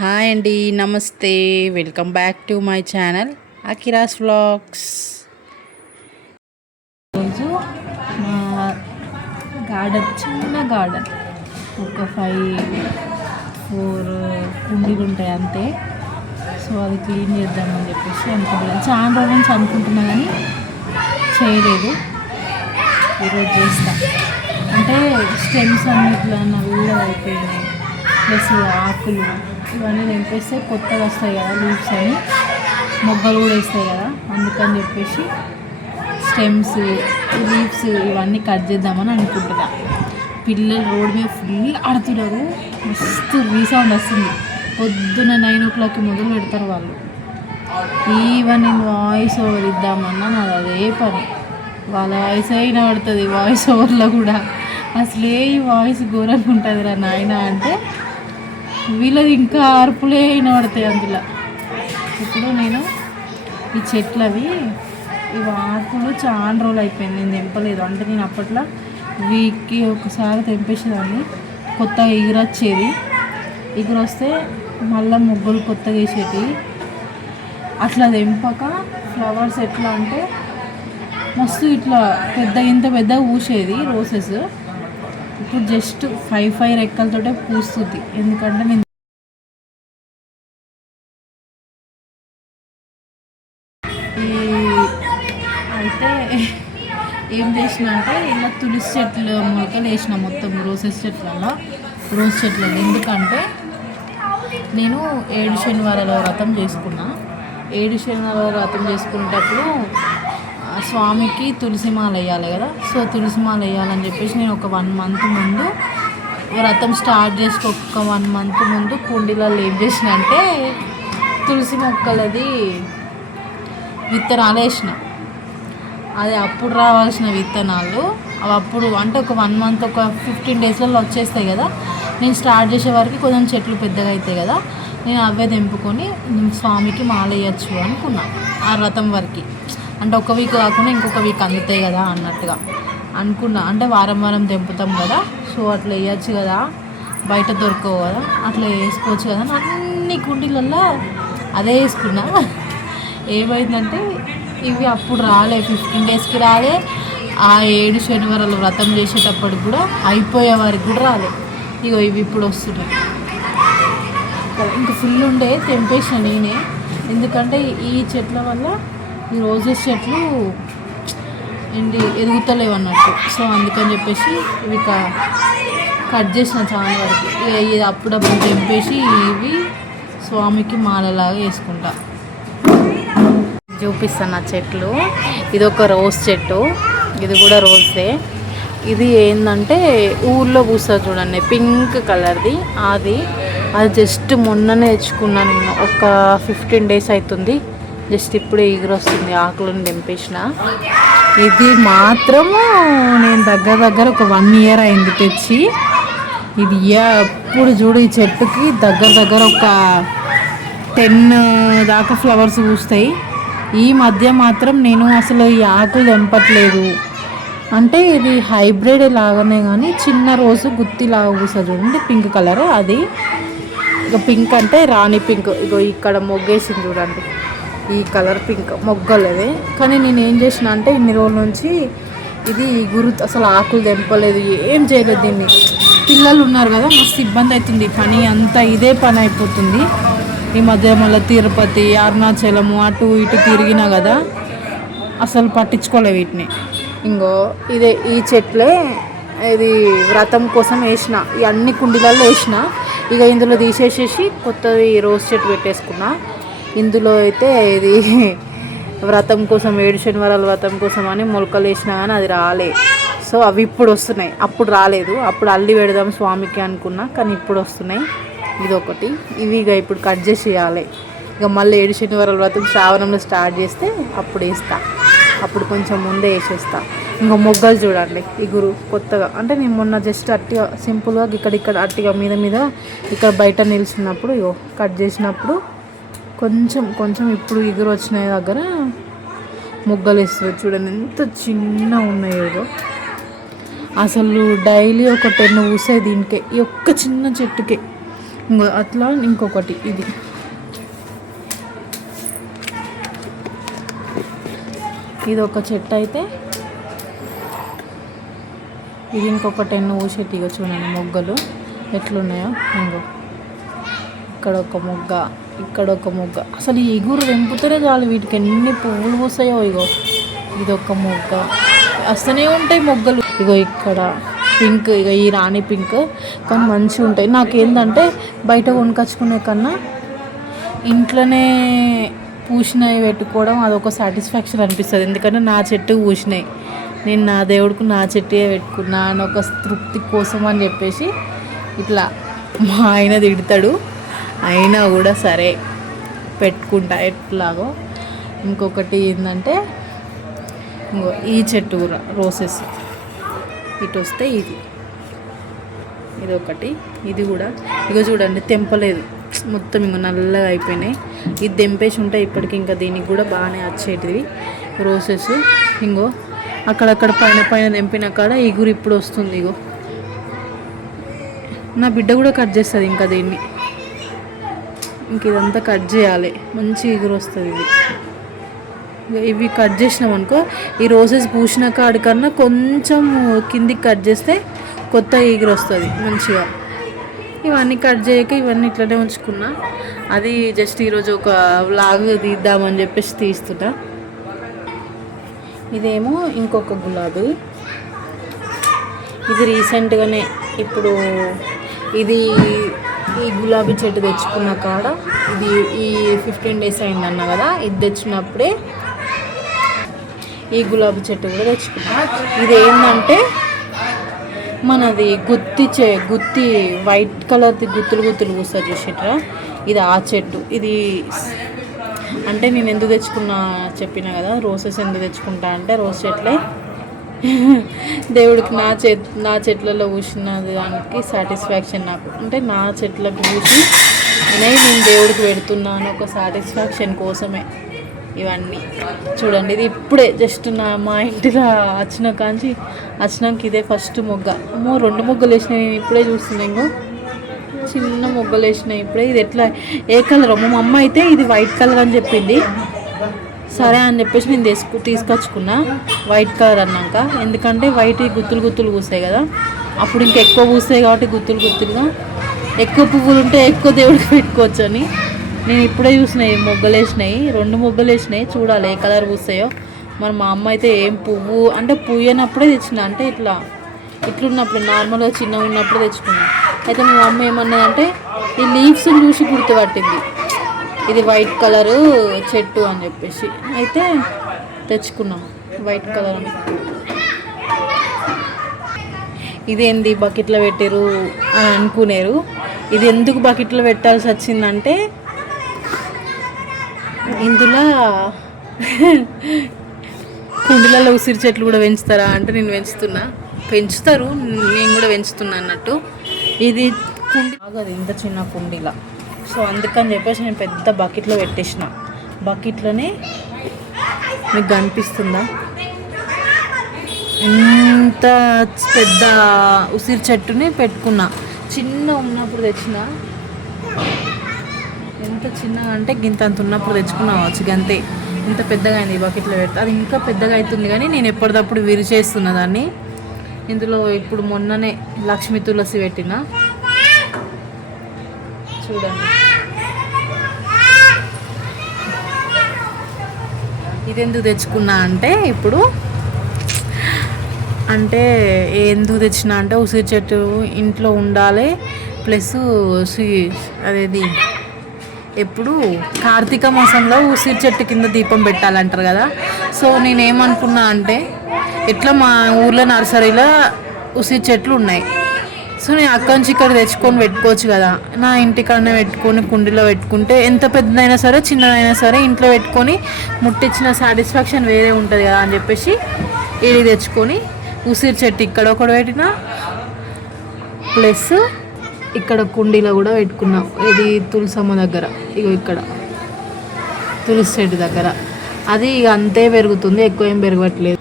Hi అండి, నమస్తే. Welcome back to my channel Akira's vlogs. రోజు మా చిన్న గార్డెన్ ఒక 4 కుండీలు ఉంటాయి అంతే. సో అది క్లీన్ చేద్దామని చెప్పేసి అనుకుంటున్నాను. చాలా రోజుల నుంచి అనుకుంటున్నా కానీ చేయలేదు. ఈరోజు చేస్తా. అంటే స్టెమ్స్ అన్నిట్లో నల్లగా అయిపోయినాయి, ప్లస్ ఆకులు ఇవన్నీ తెంపేస్తే కొత్తగా వస్తాయి కదా, లీవ్స్ అని మొగ్గలు కూడా వేస్తాయి కదా, అందుకని చెప్పేసి స్టెమ్స్ లీవ్స్ ఇవన్నీ కట్ చేద్దామని అనుకుంటున్నా. పిల్లలు రోడ్ మీద ఫుల్ ఆడుతున్నారు, మస్తు రీసౌండ్ వస్తుంది. పొద్దున్న 9 o'clock మొదలు పెడతారు వాళ్ళు. ఈవెన్ నేను వాయిస్ ఓవర్ ఇద్దామన్నా నాది అదే పని. వాళ్ళ వాయిస్ అయినా పడుతుంది, వాయిస్ ఓవర్లో కూడా అసలే ఈ వాయిస్ ఘోరంగా ఉంటుంది రా నాయన అంటే వీళ్ళది ఇంకా అరుపులే వినబడతాయి అందులో. ఇప్పుడు నేను ఈ చెట్లవి ఇవి ఆకులు చాలా రోజులు అయిపోయింది, నేను తెంపలేదు. అంటే నేను అప్పట్లో వీక్కి ఒకసారి తెంపేసేదాన్ని. కొత్తగా ఎగురొచ్చేది, ఎగురొస్తే మళ్ళీ మొగ్గలు కొత్తగా వేసేటివి. అట్లా తెంపక ఫ్లవర్స్ ఎట్లా అంటే మస్తు ఇట్లా ఇంత పెద్దగా పూసేది రోసెస్. ఇప్పుడు జస్ట్ 5 రెక్కలతోటే పూస్తుంది. ఎందుకంటే నేను అయితే ఏం చేసిన అంటే ఇలా తులసి చెట్లు మొలకలు వేసిన మొత్తం రోజ్ చెట్లలో. ఎందుకంటే నేను 7 శనివారాల వ్రతం చేసుకున్నా. 7 శనివారాల వ్రతం చేసుకునేటప్పుడు స్వామికి తులసిమాల వేయాలి కదా. సో తులసిమాల వేయాలని చెప్పేసి నేను ఒక 1 month ముందు వ్రతం స్టార్ట్ చేసుకో ఒక 1 month ముందు కుండీలలో ఏం చేసిన అంటే తులసి మొక్కలది విత్తనాలు వేసిన. అది అప్పుడు రావాల్సిన విత్తనాలు అవి అప్పుడు అంటే ఒక 1 month ఒక 15 daysలలో వచ్చేస్తాయి కదా. నేను స్టార్ట్ చేసే వరకు కొంచెం చెట్లు పెద్దగా అవుతాయి కదా, నేను అవే తెంపుకొని స్వామికి మాల వేయచ్చు అనుకున్నా. ఆ వ్రతం వరకు అంటే ఒక వీక్ కాకుండా ఇంకొక వీక్ అందుతాయి కదా అన్నట్టుగా అనుకున్నా. అంటే వారం తెంపుతాం కదా, సో అట్లా వేయచ్చు కదా, బయట దొరకవు కదా, అట్లా వేసుకోవచ్చు కదా. అన్ని కుండీలలో అదే వేసుకున్నా. ఏమైందంటే ఇవి అప్పుడు రాలే, 15 daysకి రాలే. ఆ 7 శనివారాలు వ్రతం చేసేటప్పటికి కూడా అయిపోయే వారికి కూడా రాలే. ఇగో ఇవి ఇప్పుడు వస్తున్నాయి. ఇంకా ఫుల్ ఉండే తెంపేసిన నేనే. ఎందుకంటే ఈ చెట్ల వల్ల ఈ రోజెస్ చెట్లు ఎదుగుతలేవు అన్నట్టు. సో అందుకని చెప్పేసి ఇవి కట్ చేసిన చాలా వరకు. ఇది అప్పుడప్పుడు తెంపేసి ఇవి స్వామికి మాలలాగా వేసుకుంటా. చూపిస్తాను ఆ చెట్లు. ఇది ఒక రోజ్ చెట్టు, ఇది కూడా రోజ్దే. ఇది ఏంటంటే ఊర్లో పూస్తుంది చూడండి, పింక్ కలర్ది. అది జస్ట్ మొన్ననే తెచ్చుకున్నాను నేను. ఒక 15 days అవుతుంది. జస్ట్ ఇప్పుడే ఎగురు వస్తుంది, ఆకులను తెంపేసిన. ఇది మాత్రము నేను దగ్గర ఒక 1 year అయింది తెచ్చి. ఇది ఎప్పుడు చూడు ఈ చెట్టుకి దగ్గర ఒక 10 దాకా ఫ్లవర్స్ పూస్తాయి. ఈ మధ్య మాత్రం నేను అసలు ఈ ఆకులు తెంపట్లేదు. అంటే ఇది హైబ్రిడ్ లాగానే కానీ చిన్న రోజు గుత్తిలాగా పూస్తుంది చూడండి, పింక్ కలర్. అది ఇక పింక్ అంటే రాణి పింక్. ఇగో ఇక్కడ మొగ్గేసింది చూడండి, ఈ కలర్ పింక్ మొగ్గలది. కానీ నేను ఏం చేసిన అంటే ఇన్ని రోజుల నుంచి ఇది అసలు ఆకులు తెంపలేదు, ఏం చేయలేదు. దీన్ని పిల్లలు ఉన్నారు కదా, మస్తు ఇబ్బంది అవుతుంది. పని అంతా ఇదే పని అయిపోతుంది. ఈ మధ్య మళ్ళీ తిరుపతి, అరుణాచలము అటు ఇటు తిరిగినా కదా, అసలు పట్టించుకోలే వీటిని. ఇంకో ఈ చెట్లే ఇది వ్రతం కోసం వేసిన. ఈ అన్ని కుండీలలో వేసిన. ఇక ఇందులో తీసేసేసి కొత్తది రోజ్ చెట్టు పెట్టేసుకున్నా. ఇందులో అయితే ఇది వ్రతం కోసం 7 శనివారాల వ్రతం కోసం అని మొలకలు వేసినా కానీ అది రాలే. సో అవి ఇప్పుడు వస్తున్నాయి, అప్పుడు రాలేదు. అప్పుడు అల్లి పెడదాం స్వామికి అనుకున్నా, కానీ ఇప్పుడు వస్తున్నాయి. ఇదొకటి. ఇవి ఇక ఇప్పుడు కట్ చేసి వేయాలి. ఇక మళ్ళీ 7 శనివారాల వ్రతం శ్రావణంలో స్టార్ట్ చేస్తే అప్పుడు వేస్తా. అప్పుడు కొంచెం ముందే వేసేస్తా. ఇంకా మొగ్గలు చూడండి, ఇగురు కొత్తగా. అంటే నేను మొన్న జస్ట్ అట్టిగా సింపుల్గా ఇక్కడ అట్టిగా మీద ఇక్కడ బయట నిల్చున్నప్పుడు ఇగో కట్ చేసినప్పుడు కొంచెం ఇప్పుడు ఇగురు వచ్చిన దగ్గర మొగ్గలు వేస్తుంది చూడండి, ఎంత చిన్న ఉన్నాయో. అసలు డైలీ ఒక 10 పూసాయి దీనికే, ఈ ఒక్క చిన్న చెట్టుకే. ఇంకో అట్లా ఇంకొకటి ఇది ఒక చెట్టు అయితే ఇది ఇంకొక 10 ఊసేటి. ఇక చూడండి మొగ్గలు ఎట్లున్నాయో. ఇంకో ఇక్కడ ఒక మొగ్గ, ఇక్కడ ఒక మొగ్గ. అసలు ఈ ఇగురు తెంపుతూనే చాలు వీటికి ఎన్ని పువ్వులు పూసాయో. ఇగో ఇదొక మొగ్గ, వస్తూనే ఉంటాయి మొగ్గలు. ఇగో ఇక్కడ పింక్, ఇక ఈ రాణి పింక్ కానీ మంచిగా ఉంటాయి. నాకేంటంటే బయట కొనుకొచ్చుకునే కన్నా ఇంట్లోనే పూసినవి పెట్టుకోవడం అదొక సాటిస్ఫాక్షన్ అనిపిస్తుంది. ఎందుకంటే నా చెట్టు పూసినాయి, నేను నా దేవుడికి నా చెట్టే పెట్టుకున్నా అని ఒక తృప్తి కోసం అని చెప్పేసి ఇట్లా మా ఆయన తిడతాడు, అయినా కూడా సరే పెట్టుకుంటా ఎట్లాగో. ఇంకొకటి ఏంటంటే ఇంకో ఈ చెట్టు కూడా రోసెస్, ఇటు వస్తే ఇది ఒకటి. ఇది కూడా ఇక చూడండి తెంపలేదు, మొత్తం ఇంకో నల్లగా అయిపోయినాయి. ఇది తెంపేసి ఉంటే ఇప్పటికి ఇంకా దీనికి కూడా బాగానే వచ్చేటివి రోసెస్. ఇంకో అక్కడక్కడ పైన తెంపిన కాడ ఇగురు ఇప్పుడు వస్తుంది. ఇగో నా బిడ్డ కూడా కట్ చేస్తుంది ఇంకా దీన్ని. ఇంక ఇదంతా కట్ చేయాలి, మంచి ఇగురు వస్తుంది ఇది. ఇవి కట్ చేసినాం అనుకో, ఈ రోజెస్ పూసిన కాడికన్నా కొంచెం కిందికి కట్ చేస్తే కొత్త ఇగురు వస్తుంది మంచిగా. ఇవన్నీ కట్ చేయక ఇవన్నీ ఇట్లనే ఉంచుకున్నా. అది జస్ట్ ఈరోజు ఒక వ్లాగ్ తీద్దామని చెప్పేసి తీస్తున్నా. ఇదేమో ఇంకొక గులాబీ, ఇది రీసెంట్గానే ఇప్పుడు ఈ గులాబీ చెట్టు తెచ్చుకున్న కాడ ఇది ఈ 15 days అయిందన్నా కదా, ఇది తెచ్చినప్పుడే ఈ గులాబీ చెట్టు కూడా తెచ్చుకున్నా. ఇది ఏంటంటే మనది గుత్తి వైట్ కలర్ది గుత్తులు పూస్తారు చూసిట్రా, ఇది ఆ చెట్టు. ఇది అంటే నేను ఎందుకు తెచ్చుకున్నా చెప్పిన కదా, రోసెస్ ఎందుకు తెచ్చుకుంటా అంటే రోజ్ చెట్లే దేవుడికి నా చెట్లలో పూసిన దానికి సాటిస్ఫాక్షన్ నాకు. అంటే నా చెట్లకు పూసి నేను దేవుడికి పెడుతున్నాను ఒక సాటిస్ఫాక్షన్ కోసమే ఇవన్నీ. చూడండి ఇది ఇప్పుడే జస్ట్ మా ఇంటిలో వచ్చినాక ఇదే ఫస్ట్ మొగ్గ. 2 మొగ్గలు వేసినాయి, నేను ఇప్పుడే చూస్తున్నాను. ఇంకో చిన్న మొగ్గలు వేసినాయి ఇప్పుడే. ఇది ఎట్లా ఏ కలర్? మా అమ్మ అయితే ఇది వైట్ కలర్ అని చెప్పింది. సరే అని చెప్పేసి నేను తీసుకొచ్చుకున్నా వైట్ కలర్ అన్నాక. ఎందుకంటే వైట్ గుత్తులు పూసాయి కదా, అప్పుడు ఇంకా ఎక్కువ పూసాయి కాబట్టి గుత్తులుగా ఎక్కువ పువ్వులు ఉంటే ఎక్కువ దేవుడికి పెట్టుకోవచ్చు అని నేను ఇప్పుడే చూసినాయి. మొగ్గలు వేసినాయి, 2 మొగ్గలు వేసినాయి. చూడాలి ఏ కలర్ పూస్తాయో. మరి మా అమ్మ అయితే ఏం పువ్వు అంటే పూయనప్పుడే తెచ్చిన, అంటే ఇట్లున్నప్పుడు నార్మల్గా చిన్నగా ఉన్నప్పుడు తెచ్చుకున్నా. అయితే మా అమ్మ ఏమన్నదంటే ఈ లీవ్స్ని చూసి గుర్తుపట్టింది ఇది వైట్ కలరు చెట్టు అని చెప్పేసి. అయితే తెచ్చుకున్నాం వైట్ కలర్ అని. ఇదేంది బకెట్లో పెట్టారు అని అనుకునేరు. ఇది ఎందుకు బకెట్లో పెట్టాల్సి వచ్చిందంటే ఇందులో కుండీలలో ఉసిరి చెట్లు కూడా పెంచుతారా అంటే నేను పెంచుతారు, నేను కూడా పెంచుతున్నా అన్నట్టు. ఇది ఆగదు ఇంత చిన్న కుండీలా, సో అందుకని చెప్పేసి నేను పెద్ద బకెట్లో పెట్టేసిన. బకెట్లోనే మీకు కనిపిస్తుందా ఇంత పెద్ద ఉసిరి చెట్టుని పెట్టుకున్నా. చిన్న ఉన్నప్పుడు తెచ్చిన, ఎంత చిన్నగా అంటే గింత అంత ఉన్నప్పుడు తెచ్చుకున్నా వచ్చు గంతే. ఇంత పెద్దగా అయింది ఈ బకెట్లో పెడితే. అది ఇంకా పెద్దగా అవుతుంది కానీ నేను ఎప్పటికప్పుడు విరిచేస్తున్నా దాన్ని. ఇందులో ఇప్పుడు మొన్ననే లక్ష్మీ తులసి పెట్టిన. చూడండి ఇది ఎందుకు తెచ్చుకున్నా అంటే ఎందుకు తెచ్చినా అంటే ఉసిరి చెట్టు ఇంట్లో ఉండాలి. ప్లస్ అదేది ఎప్పుడు కార్తీక మాసంలో ఉసిరి చెట్టు కింద దీపం పెట్టాలంటారు కదా. సో నేనేమనుకున్నా అంటే ఇట్లా మా ఊర్లో నర్సరీలో ఉసిరి చెట్లు ఉన్నాయి. సో నేను అక్కడి నుంచి ఇక్కడ తెచ్చుకొని పెట్టుకోవచ్చు కదా, నా ఇంటికాడనే పెట్టుకొని కుండీలో పెట్టుకుంటే ఎంత పెద్దదైనా సరే చిన్నదైనా సరే ఇంట్లో పెట్టుకొని ముట్టించిన సాటిస్ఫాక్షన్ వేరే ఉంటుంది కదా అని చెప్పేసి ఇది తెచ్చుకొని ఉసిరి చెట్టు ఇక్కడ ఒకటి పెట్టిన, ప్లస్ ఇక్కడ కుండీలో కూడా పెట్టుకున్నాం. ఇది తులసమ్మ దగ్గర, ఇక్కడ తులసి చెట్టు దగ్గర. అది ఇక అంతే పెరుగుతుంది, ఎక్కువ ఏం పెరగట్లేదు.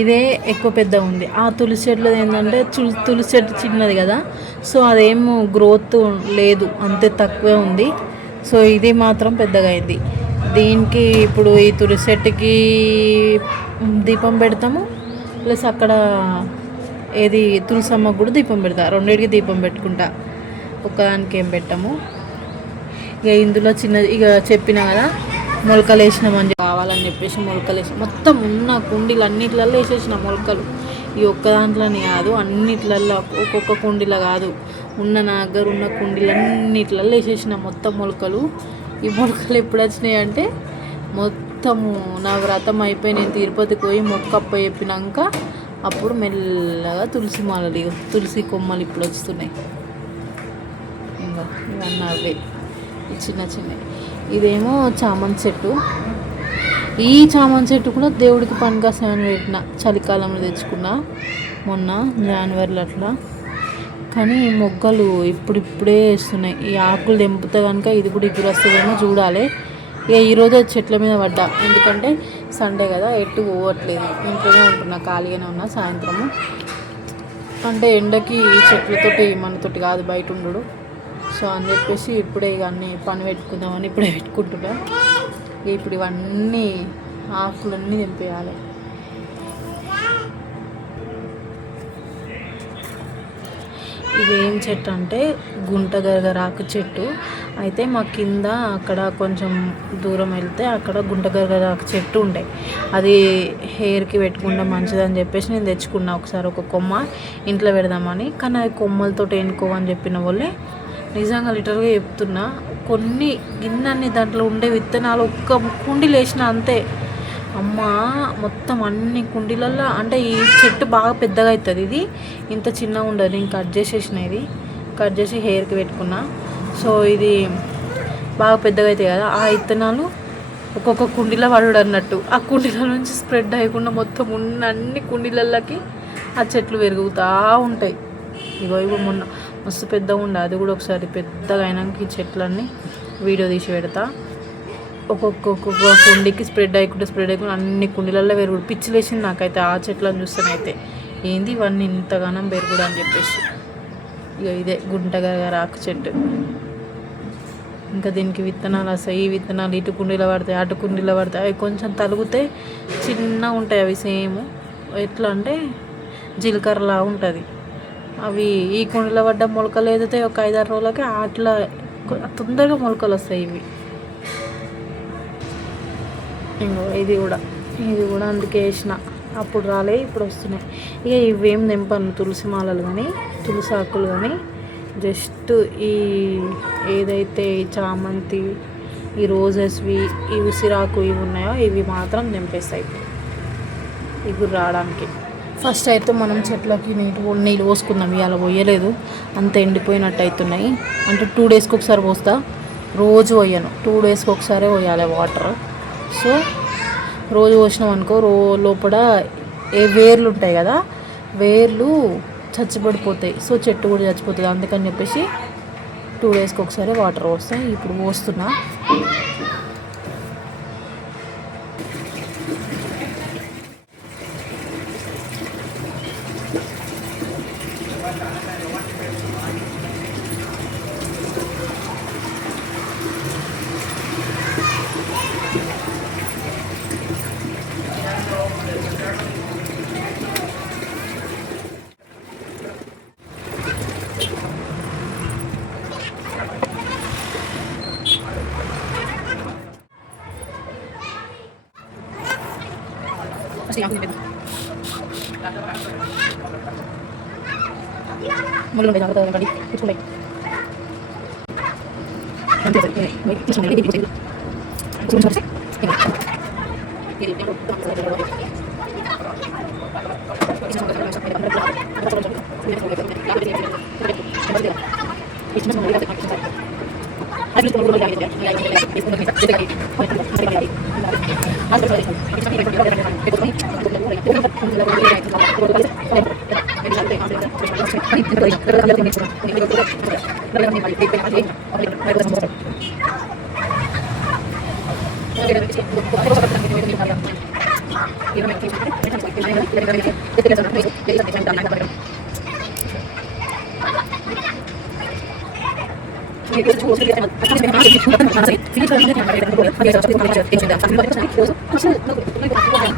ఇదే ఎక్కువ పెద్ద ఉంది. ఆ తులసి చెట్లు ఏంటంటే తులసి చెట్టు చిన్నది కదా, సో అదేమో గ్రోత్ లేదు, అంతే తక్కువే ఉంది. సో ఇది మాత్రం పెద్దగా అయింది. దీనికి ఇప్పుడు ఈ తులసి చెట్టుకి దీపం పెడతాము, ప్లస్ అక్కడ ఏది తులసమ్మకు కూడా దీపం పెడతా, రెండింటికి దీపం పెట్టుకుంటా, ఒక్కదానికి ఏం పెట్టాము. ఇక ఇందులో చిన్నది ఇక చెప్పినా కదా, మొలకలు వేసినామని కావాలని చెప్పేసి మొలకలు వేసి మొత్తం ఉన్న కుండీలు అన్నిట్లలో వేసేసిన మొలకలు. ఈ ఒక్క దాంట్లోనే కాదు, అన్నిట్లల్లో ఒక్కొక్క కుండీలో కాదు, నా దగ్గర ఉన్న కుండీలు అన్నిట్లలో వేసేసిన మొత్తం మొలకలు. ఈ మొలకలు ఎప్పుడు వచ్చినాయి అంటే మొత్తము నా వ్రతం అయిపోయి నేను తిరుపతికి పోయి మొక్కప్ప చెప్పినాక అప్పుడు మెల్లగా తులసి మాలలు, తులసి కొమ్మలు ఇప్పుడు వస్తున్నాయి. ఇంకా ఇవన్నీ అవే చిన్న చిన్నవి. ఇదేమో చామంతి చెట్టు. ఈ చామంతి చెట్టు కూడా దేవుడికి పనికొస్తాయని పెట్టిన, చలికాలంలో తెచ్చుకున్నా మొన్న జనవరిలో అట్లా. కానీ మొగ్గలు ఇప్పుడిప్పుడే వేస్తున్నాయి. ఈ ఆకులు తెంపితే కనుక ఇది కూడా ఎగురు వస్తుందేమో చూడాలి. ఇక ఈరోజు చెట్ల మీద పడ్డా, ఎందుకంటే సండే కదా, ఎటు పోవట్లేదు, ఇంట్లోనే ఉంటున్నా, ఖాళీగానే ఉన్నా. సాయంత్రము అంటే ఎండకి ఈ చెట్లతోటి మనతోటి కాదు బయట ఉండడు. సో అని చెప్పేసి ఇప్పుడే ఇక అన్నీ పని పెట్టుకుందామని ఇప్పుడే పెట్టుకుంటున్నా. ఇప్పుడు ఇవన్నీ ఆకులన్నీ తెంపేయాలి. ఇదేం చెట్టు అంటే గుంటగరగరాకు చెట్టు. అయితే మా కింద అక్కడ కొంచెం దూరం వెళ్తే అక్కడ గుంటగరగరాకు చెట్టు ఉండే, అది హెయిర్కి పెట్టుకుంటే మంచిదని చెప్పేసి నేను తెచ్చుకున్నా ఒకసారి ఒక కొమ్మ ఇంట్లో పెడదామని. కానీ అది కొమ్మలతో ఎన్నుకోవని చెప్పిన వాళ్ళే నిజంగా లిటర్గా చెప్తున్నా, కొన్ని గిన్నెన్ని దాంట్లో ఉండే విత్తనాలు ఒక్క కుండీలు వేసిన అంతే అమ్మ, మొత్తం అన్ని కుండీలల్లో. అంటే ఈ చెట్టు బాగా పెద్దగా అవుతుంది, ఇది ఇంత చిన్నగా ఉండదు. నేను కట్ చేసేసిన, ఇది కట్ చేసి హెయిర్కి పెట్టుకున్నా. సో ఇది బాగా పెద్దగా అవుతాయి కదా, ఆ విత్తనాలు ఒక్కొక్క కుండీలో పడడు అన్నట్టు, ఆ కుండీల నుంచి స్ప్రెడ్ అయ్యకుండా మొత్తం ఉన్న అన్ని కుండీలలోకి ఆ చెట్లు పెరుగుతూ ఉంటాయి. ఇగో మొన్న మస్తు పెద్దగా ఉండే, అది కూడా ఒకసారి పెద్దగా అయినాక ఈ చెట్లన్నీ వీడియో తీసి పెడతా. ఒక్కొక్క కుండీకి స్ప్రెడ్ అయ్యకుండా అన్ని కుండీలలో పెరుగుడు పిచ్చి లేచింది నాకైతే. ఆ చెట్లను చూస్తేనైతే ఏంది ఇవన్నీ ఇంతగానం పెరుగుడు అని చెప్పేసి. ఇక ఇదే గుంటగరగరాకు చెట్టు. ఇంకా దీనికి విత్తనాలు వస్తాయి, ఈ విత్తనాలు ఇటు కుండీలో పడతాయి, అటు కుండీలో పడతాయి. అవి కొంచెం తలిగితే చిన్నగా ఉంటాయి, అవి సేమ్ ఎట్లా అంటే జీలకర్రలా ఉంటుంది. అవి ఈ కుండీలో పడ్డ మొలకలు ఏదైతే ఒక 5-6 రోజులకి అట్లా తొందరగా మొలకలు వస్తాయి ఇవి. ఇంకో ఇది కూడా అందుకే వేసిన, అప్పుడు రాలే, ఇప్పుడు వస్తున్నాయి. ఇక ఇవేం తెంపను, తులసి మాలలు కానీ తులసి ఆకులు కానీ, జస్ట్ ఈ ఏదైతే ఈ చామంతి, ఈ రోజెస్వి, ఈ ఉసిరాకు ఇవి ఉన్నాయో ఇవి మాత్రం తెంపేస్తాయి ఇగురు రావడానికి. ఫస్ట్ అయితే మనం చెట్లకి నీళ్ళు పోసుకుందాం. ఇవాళ పోయలేదు, అంత ఎండిపోయినట్టు అవుతున్నాయి. అంటే 2 డేస్కి ఒకసారి పోస్తా, రోజు పోయాను. 2 డేస్కి ఒకసారి పోయాలి వాటర్. సో రోజు పోసినాం అనుకో, లోపల వేర్లు ఉంటాయి కదా, వేర్లు చచ్చిపడిపోతాయి. సో చెట్టు కూడా చచ్చిపోతుంది. అందుకని చెప్పేసి 2 డేస్కి ఒకసారి వాటర్ పోస్తాయి. ఇప్పుడు పోస్తున్నా. ముళ్ళు ఉంటాయి, జాగ్రత్తగా రండి, తెచ్చుకుంటాయి.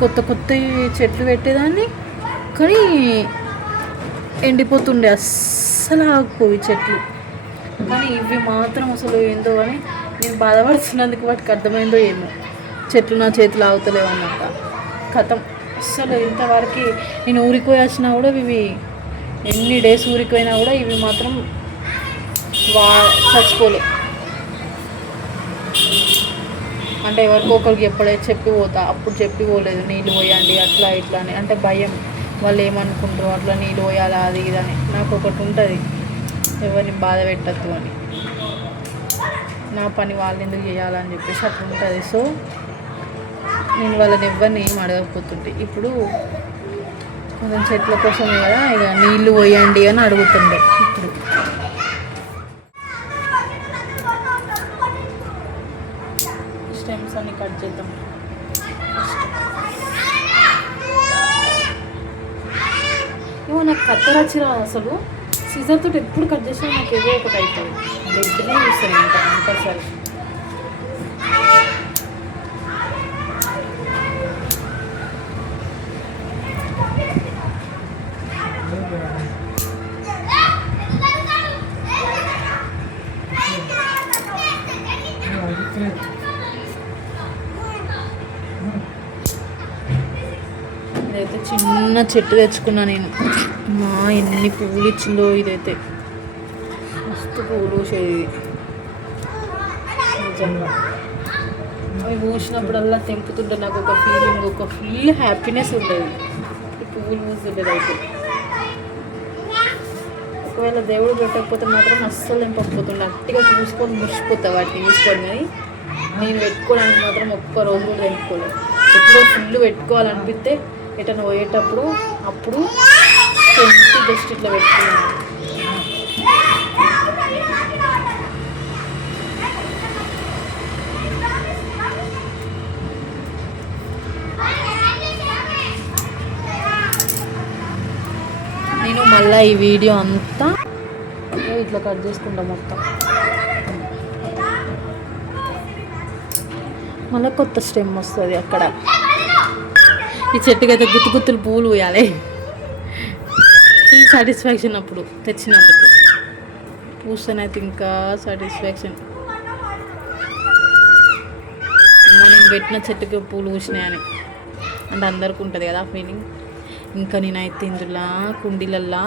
కొత్త కొత్త చెట్లు పెట్టేదాన్ని కానీ ఎండిపోతుండే, అస్సలు ఆగిపోయి చెట్లు. కానీ ఇవి మాత్రం అసలు ఏందో అని నేను బాధపడుతున్నందుకు వాటికి అర్థమైందో ఏమో, చెట్లు నా చేతులు ఆగుతలేవు అన్నమాట. కథం అస్సలు ఇంతవరకు నేను ఊరికి పోయి వచ్చినా కూడా ఇవి ఎన్ని డేస్ ఊరికి పోయినా కూడా ఇవి మాత్రం చచ్చిపోలే. అంటే ఎవరికో ఒకరికి ఎప్పుడైతే చెప్పి పోతా, అప్పుడు చెప్పి పోలేదు నీళ్ళు పోయండి అట్లా ఇట్లా అని. అంటే భయం, వాళ్ళు ఏమనుకుంటారు అట్లా నీళ్ళు పోయాలా అది ఇదని. నాకు ఒకటి ఉంటుంది, ఎవరిని బాధ పెట్టద్దు అని, నా పని వాళ్ళు ఎందుకు చేయాలని చెప్పేసి అట్లా ఉంటుంది. సో నేను వాళ్ళని ఎవరిని ఏం అడగకపోతుంటే, ఇప్పుడు కొంచెం చెట్ల కోసమే కదా ఇక నీళ్ళు పోయండి అని అడుగుతుండే. ఇప్పుడు స్టెమ్స్ అన్ని కట్ చేద్దాం. ఏమో నాకు కత్తెర వచ్చిరా, అసలు సీజర్ తోటి ఎప్పుడు కట్ చేసినా నాకు ఏదో ఒకటి అవుతుంది. వెంటనే చూస్తాను ఇంకా కంపల్సరీ. ఇదైతే చిన్న చెట్టు తెచ్చుకున్నా నేను. మా ఎన్ని పువ్వులు ఇచ్చిందో ఇదైతే, మస్తు పువ్వులు వచ్చేది నిజంగా. అవి పూసినప్పుడల్లా తెంపుతుంటే నాకు ఒక ఫీలింగ్, ఒక ఫుల్ హ్యాపీనెస్ ఉండేది ఈ పువ్వులు పూస్తుండేది. అయితే ఒకవేళ దేవుడు పెట్టకపోతే మాత్రం అస్సలు తెంపకపోతుండే, అట్టిగా చూసుకొని మురిసిపోతా వాటిని చూసుకొని. కానీ నేను పెట్టుకోవడానికి మాత్రం ఒక్క రోజు కూడా తెంపుకోలేదు. ఎప్పుడో ఫుల్ పెట్టుకోవాలనిపిస్తే ఎటన్నా పోయేటప్పుడు అప్పుడు తెంపి జస్ట్ ఇట్లా పెట్టుకున్నాను. నేను మళ్ళీ ఈ వీడియో అంతా ఇట్లా కట్ చేసుకుంటా మొత్తం. మళ్ళీ కొత్త స్టెమ్ వస్తుంది అక్కడ. ఈ చెట్టుకి అయితే గుత్తు గుత్తులు పువ్వులు పోయాలి. ఫుల్ సాటిస్ఫాక్షన్ అప్పుడు తెచ్చినందుకు. పూస్తేనైతే ఇంకా సాటిస్ఫాక్షన్. నేను పెట్టిన చెట్టుకి పూలు పూసినాయని అంటే అందరికి ఉంటుంది కదా ఫీలింగ్. ఇంకా నేనైతే ఇందులో కుండీలల్లా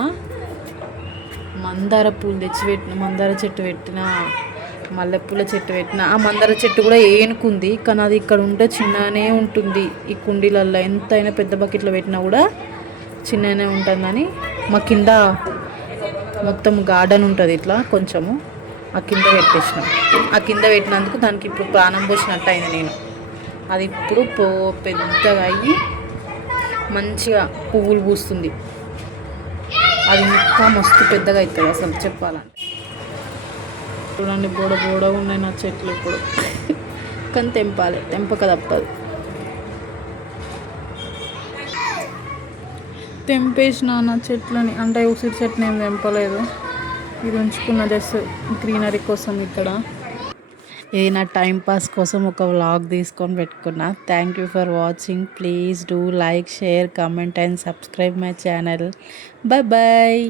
మందార పూలు తెచ్చి పెట్టిన, మందార చెట్టు పెట్టిన, మల్లెపూల చెట్టు పెట్టిన. ఆ మందార చెట్టు కూడా ఏనుకుంది, కానీ అది ఇక్కడ ఉంటే చిన్ననే ఉంటుంది. ఈ కుండీలల్లో ఎంతైనా పెద్ద బకెట్లో పెట్టినా కూడా చిన్ననే ఉంటుందని మా కింద మొత్తం గార్డెన్ ఉంటుంది ఇట్లా కొంచెము, ఆ కింద పెట్టేసినాం. ఆ కింద పెట్టినందుకు దానికి ఇప్పుడు ప్రాణం పోసినట్టు అయింది నేను. అది ఇప్పుడు పెద్దగా అయ్యి మంచిగా పువ్వులు పూస్తుంది. అది ఇంకా మస్తు పెద్దగా అవుతుంది అసలు చెప్పాలంటే. చూడండి బోడ ఉన్నాయి నా చెట్లు ఇప్పుడు. కానీ తెంపాలి, తెంపక తప్పదు. తెంపేసిన నా చెట్లని, అంటే ఉసిరి చెట్టుని ఏం తెంపలేదు, ఇది ఉంచుకున్న జస్ట్ గ్రీనరీ కోసం. ఇక్కడ ఇది నా టైంపాస్ కోసం ఒక వ్లాగ్ తీసుకొని పెట్టుకున్నా. Thank you for watching. Please do like, share, comment and subscribe my channel. Bye bye.